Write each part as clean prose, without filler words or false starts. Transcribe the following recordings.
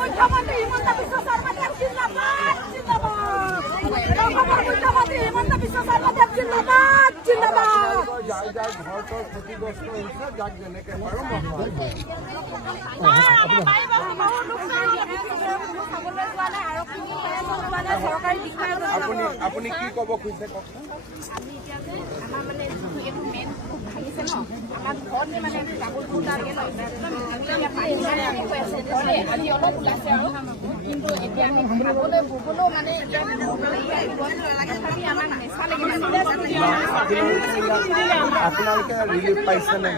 মুখ্যমন্ত্ৰী হিমন্ত বিশ্ব শৰ্মা দেব জিন্দাবাদ মুখ্যমন্ত্ৰী হিমন্ত বিশ্ব শৰ্মা দেব জিন্দাবাদ যাৰ যাৰ ঘৰ ক্ষতিগ্ৰস্ত হৈছে যাক যেনেকে পাৰো আপুনি কি ক'ব খুজিছে কওকচোন। আমাৰ মানে এইটো মেইন খুব ভাঙিছে ন, আমাৰ ঘৰত মানে আজি অলপ ওলাইছে আৰু কিন্তু এতিয়া আমি খাবলৈ ববলৈও মানে আমাক নেচা আপোনালোকে ৰিলিফ পাইছে নে?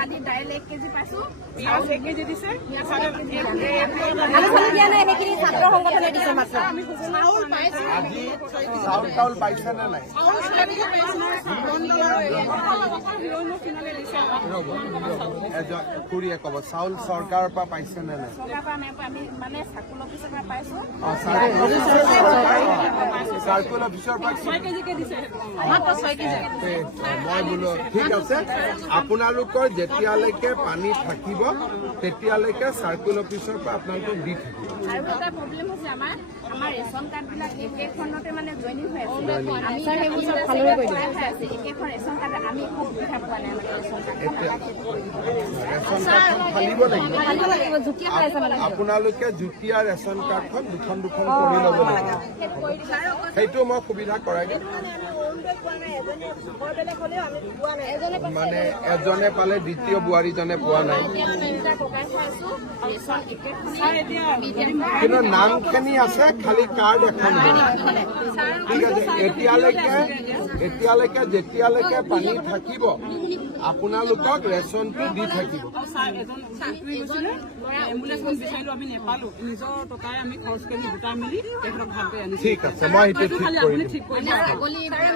কালি দাইল 1 কেজি পাইছো, পিঁয়াজ 1 কেজি দিছে, আজি চাউল পাইছে নে নাই? খুৰীয়ে ক'ব চাউল চৰকাৰৰ পৰা পাইছে নে নাই? মানে চাৰ্কুল অফিচৰ পৰা পাইছো। চাৰ্কুল অফিচৰ পৰা 6 কেজিকে দিছে। মই বোলো ঠিক আছে, আপোনালোকৰ যেতিয়ালৈকে পানী থাকিব তেতিয়ালৈকে চাৰ্কুল অফিচৰ পৰা আপোনালোকক দি থাকিব। আৰু এটা প্ৰব্লেম হৈছে আমাৰ ৰেচন কাৰ্ডবিলাক একেখনতে মানে জইনিং হৈ আছে। আমি একেখন ৰেচন কাৰ্ড আমি একো সুবিধা পোৱা নাই। ৰেচন কাৰ্ডখন ফালিব লাগিব। আপোনালোকে যুটীয়া ৰেচন কাৰ্ডখন দুখন কৰি ল'ব লাগিব। সেইটো মই সুবিধা কৰাই দিম। মানে এজনে পালে দ্বিতীয় বোৱাৰীজনে পোৱা নাই। কিন্তু নামখিনি আছে, খালি কাৰ্ড এখন ঠিক আছে। এতিয়ালৈকে যেতিয়ালৈকে পানী থাকিব আপোনালোকক ৰেচনটো দি থাকিব। আমি নেপালো, নিজৰ টকাই আমি খৰচ কৰি গোটাই মেলি তেখেতক ভালকৈ আনিছো। ঠিক আছে, মই সেইটো ঠিক কৰি দিম।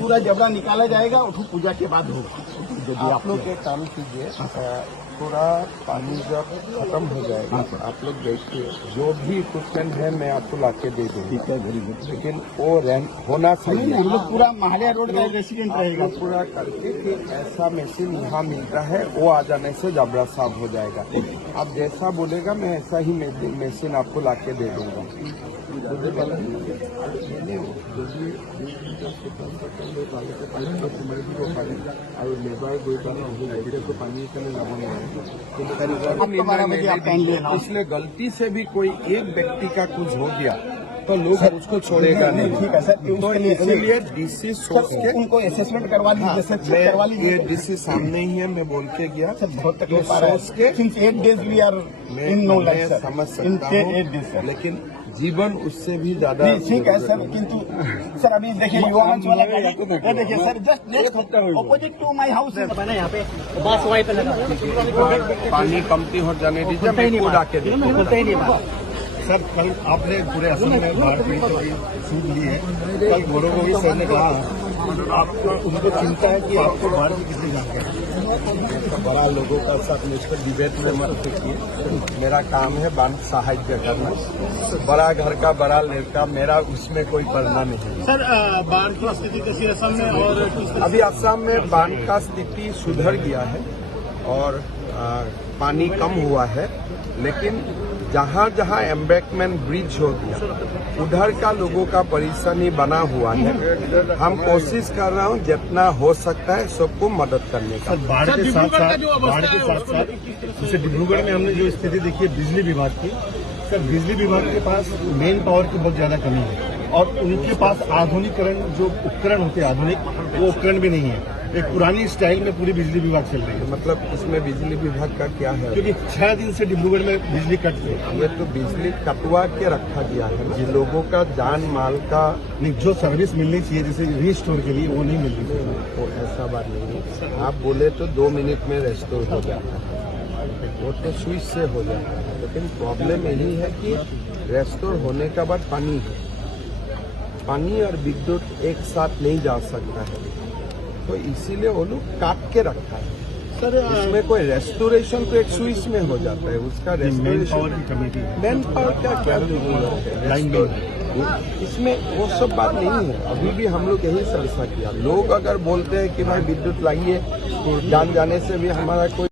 पूरा जबड़ा निकाला जाएगा, उठू पूजा के बाद होगा। आप लोग एक काम कीजिए, पूरा पानी जब खत्म हो जाएगा आप लोग देखिए, जो भी इक्विपमेंट है मैं आपको लाके दे दूँगा। ठीक है, वेरी गुड। लेकिन वो होना चाहिए। हम लोग पूरा महालिया रोड का रेसिडेंट रहेगा। पूरा करके कि ऐसा मशीन यहाँ मिलता है, वो आ जाने से जबड़ा साफ हो जाएगा। आप जैसा बोलेगा मैं ऐसा ही मशीन आपको लाके दे दूँगा। আৰু লেবাৰ গৈ পেলাই পানী কাৰণে যাব নোৱাৰে। इसलिए गलती से भी कोई एक व्यक्ति का कुछ हो गया तो लोग उसको छोड़ेगा नहीं। ठीक है सर, तो इसीलिए डीसी सोच के उनको असेसमेंट करवा लीजिए। ये डीसी सामने ही है, मैं बोल के गया। बहुत तकलीफ आ रहा है। Since 8 days we are in no light, sir. समझ इन सकता 8 days, sir. हूँ, लेकिन जीवन उससे भी ज्यादा। ठीक है सर, किंतु सर अभी देखिए युवा मंच वाला ये देखिए sir, just opposite to my house है यहाँ पे बस वाई पे लगा। पानी कमती हो जाने दीजिए, मैं खुद आके देखूंगा। सर कल आपने पूरे असम में बाढ़ पीड़ितों की सूद ली है। कल गोरों को भी सर ने कहा आपको उनको चिंता है कि आपको बाढ़ की कितनी जानकारी। बड़ा लोगों का साथ मिलकर डिबेट में मत कीजिए। मेरा काम है बांध सहायता करना। बड़ा घर का बड़ा लड़का, मेरा उसमें कोई पड़ना नहीं है। सर बाढ़ की स्थिति कैसी असम में, और अभी असम में बांध का स्थिति सुधर गया है और पानी कम हुआ है, लेकिन जहाँ जहाँ एम्बैंकमेंट ब्रिज हो गया उधर का लोगों का परेशानी बना हुआ है। हम कोशिश कर रहे हैं जितना हो सकता है सबको मदद करने का। सर बाढ़ के साथ साथ जैसे डिब्रूगढ़ में हमने जो स्थिति देखी है बिजली विभाग की, सर बिजली विभाग के पास मेन पावर की बहुत ज्यादा कमी है और उनके पास आधुनिकरण जो उपकरण होते हैं आधुनिक, वो उपकरण भी नहीं है। एक पुरानी स्टाइल में पूरी बिजली विभाग चल रही है। मतलब इसमें बिजली विभाग का क्या है? क्योंकि 6 दिन से डिब्रूगढ़ में बिजली कट गई। ये तो बिजली कटवा के रखा गया है जिन लोगों का जान माल का नहीं, जो सर्विस मिलनी चाहिए जैसे रीस्टोर के लिए वो नहीं मिल रही है। वो ऐसा बात नहीं है। आप बोले तो 2 मिनट में रेस्टोर हो जाता है, वो तो स्विच से हो जाता है। लेकिन प्रॉब्लम यही है कि रेस्टोर होने के बाद पानी और विद्युत एक साथ नहीं जा सकता है, तो इसीलिए वो लोग काट के रखा है। सर उसमें कोई रेस्टोरेशन तो एक स्विच में हो जाता है, उसका मैन पावर रेस्टोरेशन की कमी थी। मैन पावर का क्या जरूरत है? लाइन इसमें वो सब बात नहीं है। अभी भी हम लोग यही चर्चा किया। लोग अगर बोलते हैं कि भाई विद्युत लाइए, तो जान जाने से भी हमारा कोई